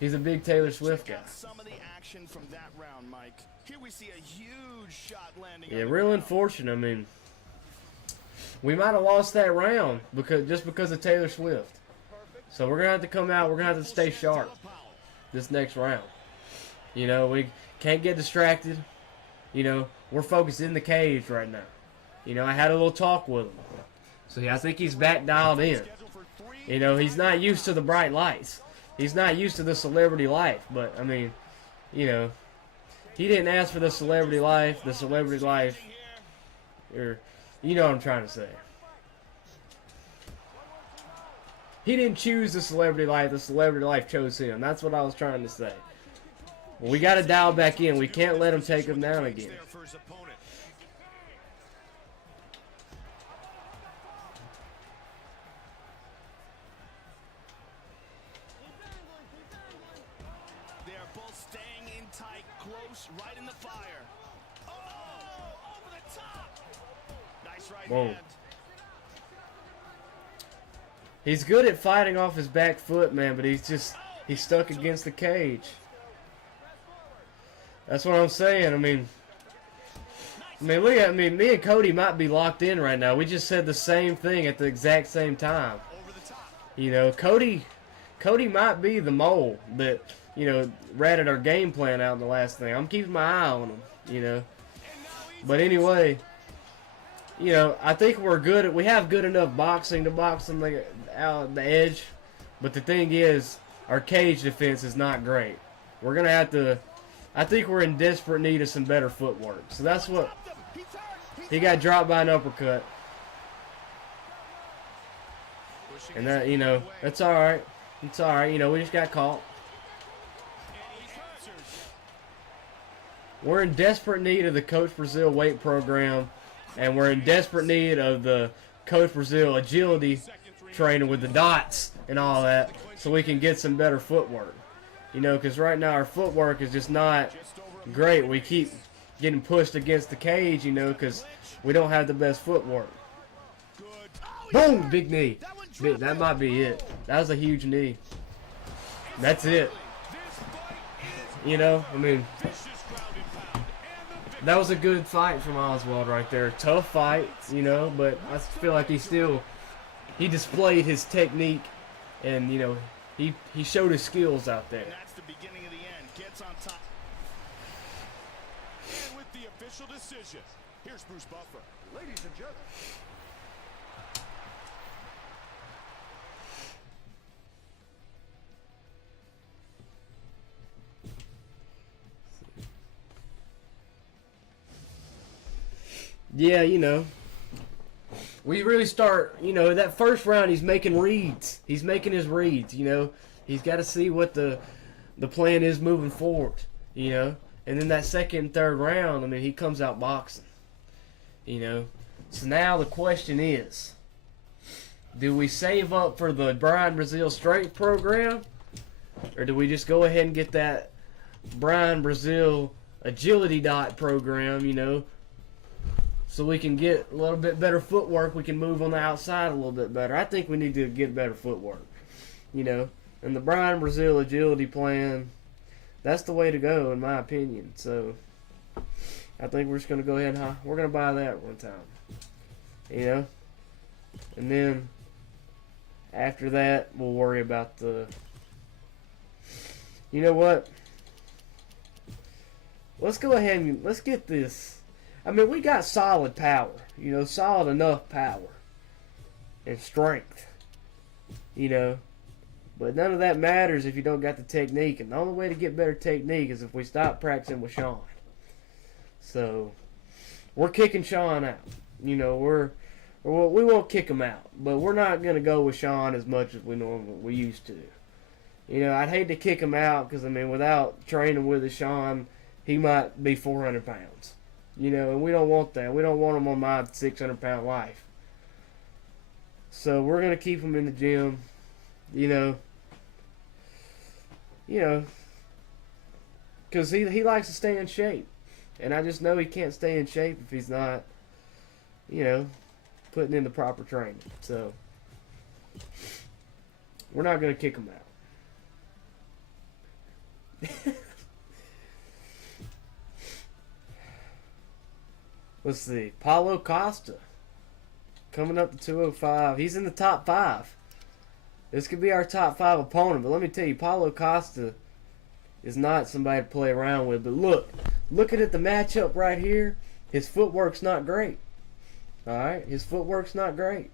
he's a big Taylor Swift guy. Some of the action from that round, Mike. Here we see a huge shot landing. Yeah, real unfortunate. I mean, we might have lost that round because of Taylor Swift. So we're going to have to come out. We're going to have to stay sharp this next round. You know, we can't get distracted. You know, we're focused in the cage right now. You know, I had a little talk with him. So I think he's back dialed in. You know, he's not used to the bright lights. He's not used to the celebrity life. But, I mean, you know, he didn't ask for the celebrity life. The celebrity life, or, you know what I'm trying to say. He didn't choose the celebrity life. The celebrity life chose him. That's what I was trying to say. Well, we got to dial back in. We can't let him take him down again. Right in the fire. Oh, over the top. Nice right Whoa. hand. He's good at fighting off his back foot, man, but he's stuck against the cage. That's what I'm saying. I mean, look at me. Me and Cody might be locked in right now. We just said the same thing at the exact same time. You know, Cody might be the mole that, you know, ratted our game plan out in the last thing. I'm keeping my eye on him, you know. But anyway, you know, I think we have good enough boxing to box him out the edge. But the thing is, our cage defense is not great. We're going to have to, I think we're in desperate need of some better footwork. So that's what, he got dropped by an uppercut. And that, you know, that's all right. It's all right. You know, we just got caught. We're in desperate need of the Coach Brazil weight program, and we're in desperate need of the Coach Brazil agility training with the dots and all that, so we can get some better footwork. You know, because right now our footwork is just not great. We keep getting pushed against the cage, you know, because we don't have the best footwork. Boom! Big knee. That might be it. That was a huge knee. That's it. You know, I mean, that was a good fight from Oswald right there. Tough fight, you know, but I feel like he displayed his technique, and, you know, he showed his skills out there. And that's the beginning of the end. Gets on top. And with the official decision, here's Bruce Buffer. Ladies and gentlemen. Yeah, you know, we really start, you know, that first round he's making reads. He's making his reads, you know. He's got to see what the plan is moving forward, you know. And then that second and third round, I mean, he comes out boxing. You know? So now the question is, do we save up for the Brian Brazil strength program? Or do we just go ahead and get that Brian Brazil agility dot program, you know, so we can get a little bit better footwork, we can move on the outside a little bit better. I think we need to get better footwork, you know. And the Brian Brazil agility plan, that's the way to go in my opinion. So I think we're just going to go ahead and we're going to buy that one time, you know. And then after that, we'll worry about the, you know what? Let's go ahead and let's get this. I mean, we got solid power, you know, solid enough power and strength, you know. But none of that matters if you don't got the technique. And the only way to get better technique is if we stop practicing with Sean. So we're kicking Sean out. You know, we won't kick him out, but we're not gonna go with Sean as much as we used to. You know, I'd hate to kick him out because I mean, without training with Sean, he might be 400 pounds. You know, and we don't want that. We don't want him on my 600-pound life. So we're going to keep him in the gym, you know, because he likes to stay in shape. And I just know he can't stay in shape if he's not, you know, putting in the proper training. So we're not going to kick him out. Let's see. Paulo Costa. Coming up to 205. He's in the top 5. This could be our top 5 opponent. But let me tell you, Paulo Costa is not somebody to play around with. But look. Looking at the matchup right here, his footwork's not great. Alright? His footwork's not great.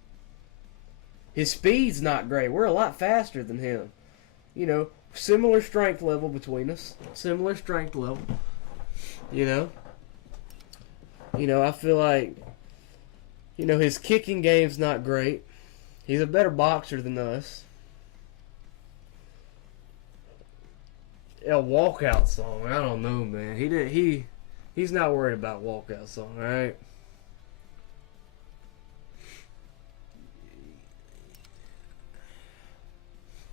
His speed's not great. We're a lot faster than him. You know, similar strength level between us. Similar strength level. You know? You know, I feel like, you know, his kicking game's not great. He's a better boxer than us. A walkout song, I don't know, man. He's not worried about walkout song, alright?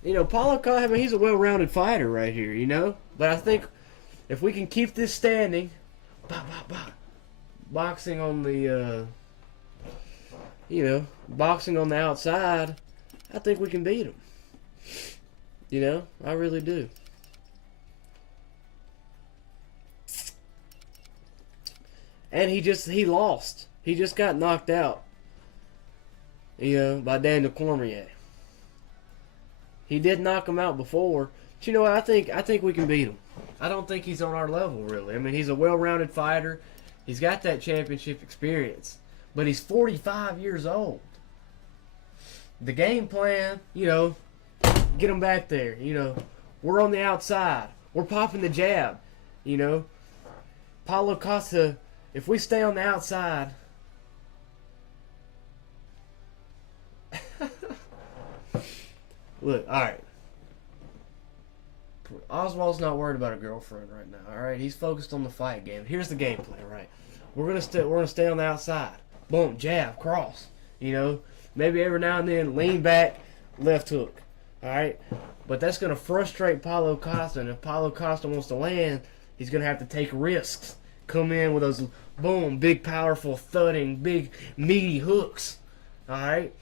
You know, Paulo Costa, I mean, he's a well-rounded fighter right here, you know? But I think if we can keep this standing, boxing on the, you know, boxing on the outside, I think we can beat him. You know, I really do. And he lost. He just got knocked out, you know, by Daniel Cormier. He did knock him out before. But you know what? I think we can beat him. I don't think he's on our level, really. I mean, he's a well-rounded fighter. He's got that championship experience. But he's 45 years old. The game plan, you know, get him back there. You know, we're on the outside. We're popping the jab. You know, Paulo Costa, if we stay on the outside, look, all right. Oswald's not worried about a girlfriend right now. All right, he's focused on the fight game. Here's the game plan, right? We're gonna stay on the outside. Boom, jab, cross. You know, maybe every now and then lean back, left hook. All right, but that's gonna frustrate Paulo Costa. And if Paulo Costa wants to land, he's gonna have to take risks. Come in with those boom, big, powerful, thudding, big, meaty hooks. All right,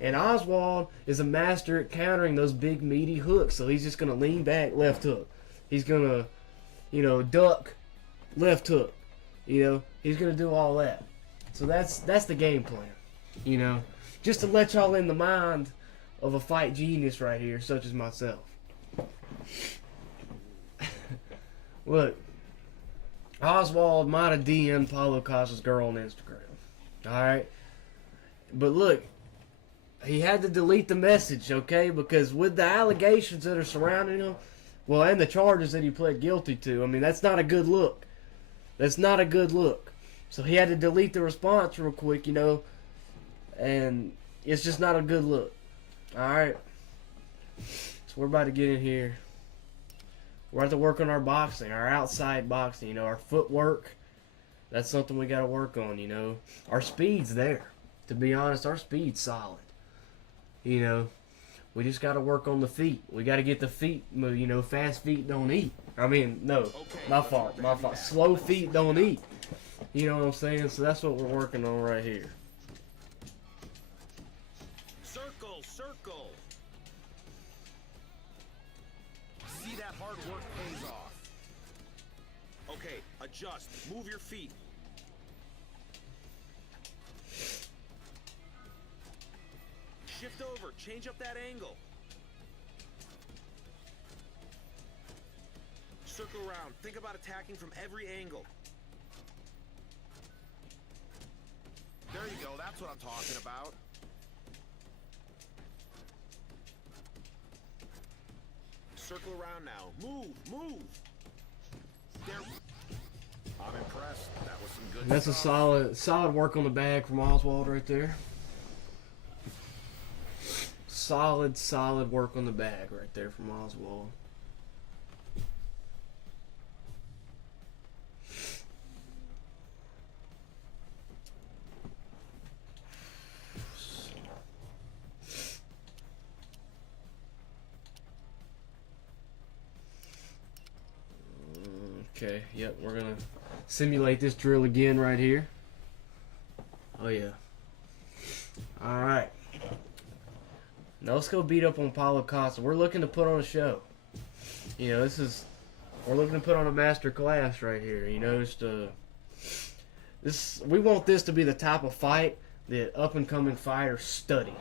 and Oswald is a master at countering those big, meaty hooks. So he's just gonna lean back, left hook. He's gonna, you know, duck, left hook. You know, he's gonna do all that. So that's the game plan. You know, just to let y'all in the mind of a fight genius right here, such as myself. Look, Oswald might have DM'd Paulo Costa's girl on Instagram. Alright? But look, he had to delete the message, okay? Because with the allegations that are surrounding him, well, and the charges that he pled guilty to, I mean, that's not a good look. That's not a good look. So he had to delete the response real quick, you know, and it's just not a good look. Alright? So we're about to get in here. We're have to work on our boxing, our outside boxing. You know, our footwork. That's something we got to work on. You know, our speed's there. To be honest, our speed's solid. You know, we just got to work on the feet. We got to get the feet moving. You know, fast feet don't eat. I mean, no, my fault. My fault. Slow feet don't eat. You know what I'm saying? So that's what we're working on right here. Circle, circle. See that hard work pays off. Okay, adjust. Move your feet. Shift over. Change up that angle. Circle around. Think about attacking from every angle. There you go. That's what I'm talking about. Circle around now. Move, move. There. I'm impressed. That was some good That's stuff. a solid work on the bag from Oswald right there. Solid work on the bag right there from Oswald. Okay, yep, we're gonna simulate this drill again right here. Oh yeah. Alright. Now let's go beat up on Paulo Costa. We're looking to put on a show. You know, we're looking to put on a master class right here. You know, we want this to be the type of fight that up and coming fighters study.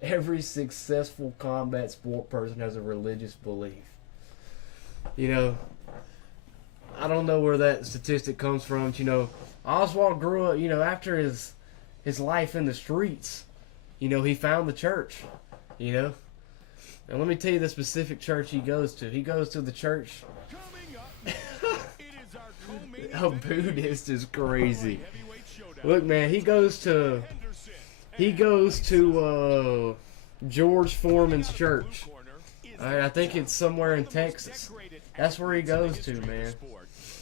Every successful combat sport person has a religious belief. You know, I don't know where that statistic comes from. You know, Oswald grew up, you know, after his life in the streets, you know, he found the church, you know. And let me tell you the specific church he goes to. He goes to the church. A Buddhist is crazy. Look, man, he goes to George Foreman's church. I think it's somewhere in Texas. That's where he goes to, man.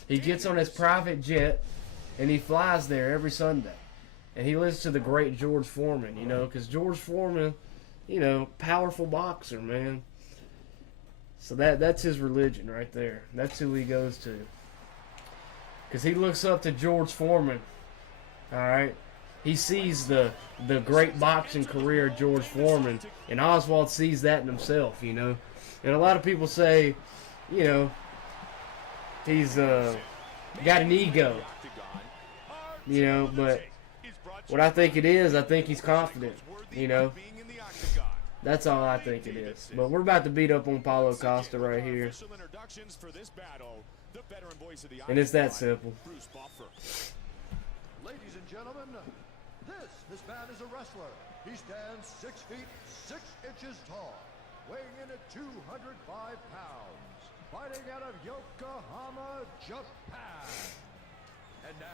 He gets on his private jet and he flies there every Sunday. And he listens to the great George Foreman, you know, because George Foreman, you know, powerful boxer, man. So that's his religion right there. That's who he goes to. Because he looks up to George Foreman, all right? He sees the great boxing career of George Foreman, and Oswald sees that in himself, you know. And a lot of people say, you know, he's got an ego, you know, but what I think it is, I think he's confident, you know. That's all I think it is. But we're about to beat up on Paulo Costa right here. And it's that simple. Ladies and gentlemen, this man is a wrestler. He stands 6 feet 6 inches tall, weighing in at 205 pounds, fighting out of Yokohama, Japan. And now,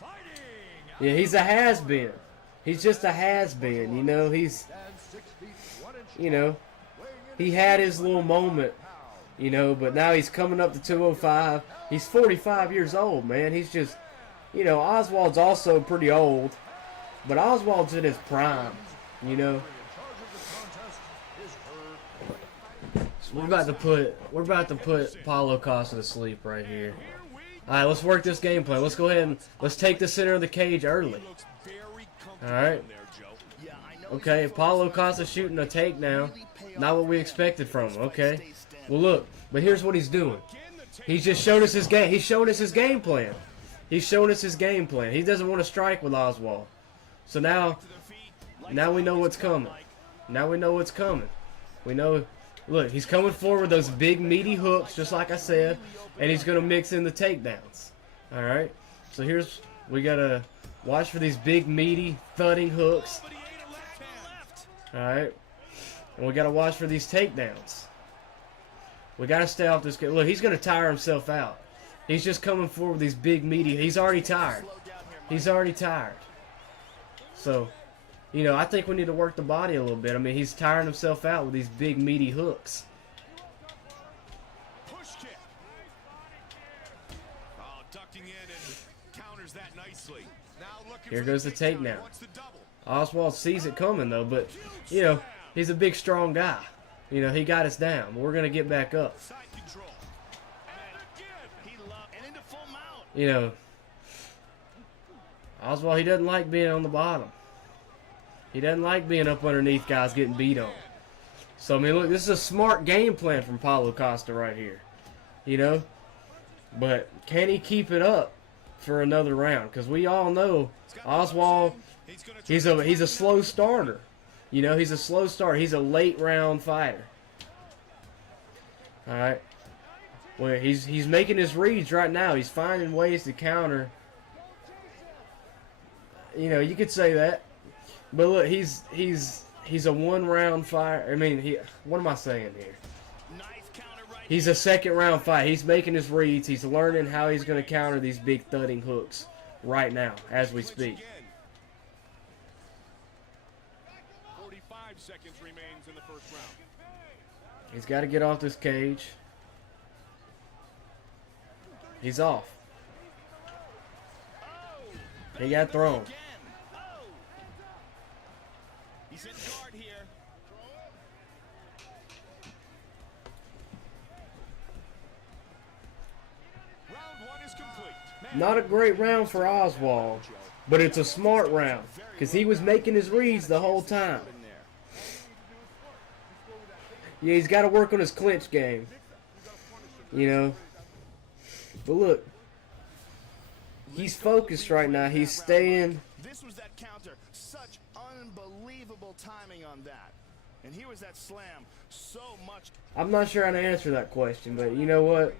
fighting. Yeah, he's a has-been. He's just a has-been, you know. He's, you know, he had his little moment, you know, but now he's coming up to 205. He's 45 years old, man. He's just, you know, Oswald's also pretty old, but Oswald's in his prime, you know. So we're about to put Paulo Costa to sleep right here. All right, let's work this game plan. Let's go ahead and let's take the center of the cage early. All right. Okay, Paulo Costa shooting a takedown. Not what we expected from him. Okay. Well, look, but here's what he's doing. He's just showed us his game. He's showing us his game plan. He's showing us his game plan. He doesn't want to strike with Oswald. So now we know what's coming. Now we know what's coming. We know. Look, he's coming forward with those big meaty hooks, just like I said, and he's going to mix in the takedowns. All right. So we got to watch for these big meaty thudding hooks. All right. And we got to watch for these takedowns. We got to stay off this guy. Look, he's going to tire himself out. He's just coming forward with these big meaty. He's already tired. He's already tired. So You know, I think we need to work the body a little bit. I mean, he's tiring himself out with these big, meaty hooks. Push kick. Oh, ducking in and counters that nicely. Now looking Here for goes the takedown. takedown. Wants the double. Oswald sees it coming, though, but, you know, he's a big, strong guy. You know, he got us down. But we're going to get back up. Side control. And again. He loved and into full mount. You know, Oswald, he doesn't like being on the bottom. He doesn't like being up underneath guys getting beat on. So, I mean, look, this is a smart game plan from Paulo Costa right here. You know? But can he keep it up for another round? Because we all know Oswald, he's a slow starter. You know, he's a slow starter. He's a late round fighter. All right. Well, he's making his reads right now. He's finding ways to counter. You know, you could say that. But look, he's a one-round fighter. I mean, what am I saying here? Nice counter right. He's a second-round fight. He's making his reads. He's learning how he's going to counter these big thudding hooks right now as we speak. 45 seconds remains in the first round. He's got to get off this cage. He's off. He got thrown. Again. Oh. He's in guard here. Round one is complete. Not a great round for Oswald, but it's a smart round because he was making his reads the whole time. In there. Yeah, he's got to work on his clinch game. You know. But look, he's focused right now. He's staying. This was that counter. Such unbelievable timing on that. And here was that slam. So much. I'm not sure how to answer that question, but you know what?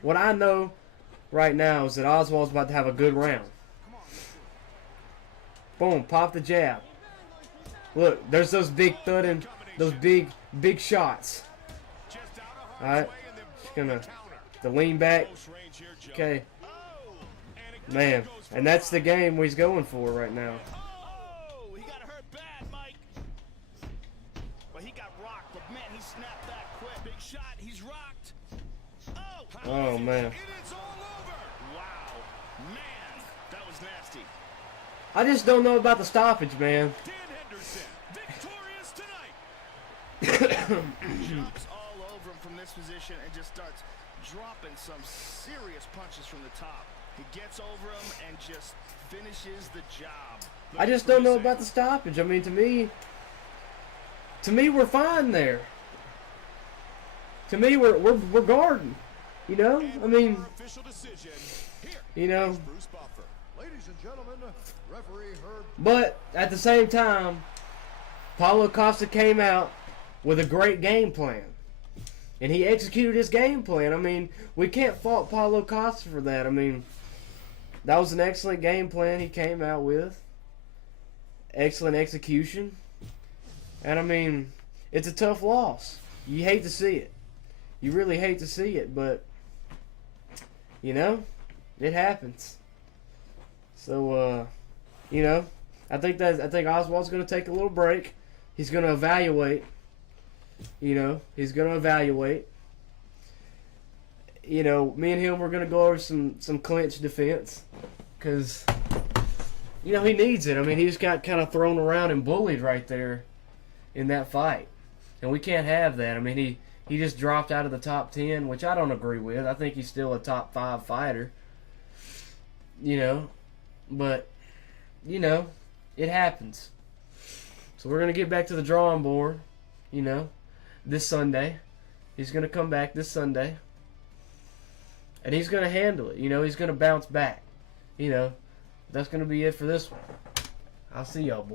What I know right now is that Oswald's about to have a good round. Boom, pop the jab. Look, there's those big thudding, those big shots. Just out of All harm's right, way and then just broke gonna the counter. the lean back. Close range here, Joe. Okay, Oh. And again man, goes for and that's the five. game he's going for right now. Oh, he got hurt bad, Mike. But he got rocked. But man, he snapped back quick. Big shot. He's rocked. Oh. Oh man, It is all over. Wow. Man, that was nasty. I just don't know about the stoppage, man. Dan Henderson, victorious tonight. Jumps all over him from this position and just starts dropping some serious punches from the top. He gets over him and just finishes the job. I just don't know about the stoppage. I mean, to me, we're fine there. To me, we're guarding. You know, I mean, Official decision. Here you know. is Bruce Buffer. Ladies and gentlemen, referee Herb But at the same time, Paulo Costa came out with a great game plan. And he executed his game plan. I mean, we can't fault Paulo Costa for that. I mean, that was an excellent game plan he came out with. Excellent execution. And I mean, it's a tough loss. You hate to see it. You really hate to see it, but you know, it happens. So you know, I think Oswald's going to take a little break. He's going to evaluate. You know, he's going to evaluate. You know, me and him, we're going to go over some clinch defense. Because, you know, he needs it. I mean, he just got kind of thrown around and bullied right there in that fight. And we can't have that. I mean, he just dropped out of the top 10, which I don't agree with. I think he's still a top 5 fighter. You know, but, you know, it happens. So we're going to get back to the drawing board, you know, this Sunday. He's going to come back this Sunday. And he's going to handle it. You know, he's going to bounce back. You know, that's going to be it for this one. I'll see y'all, boys.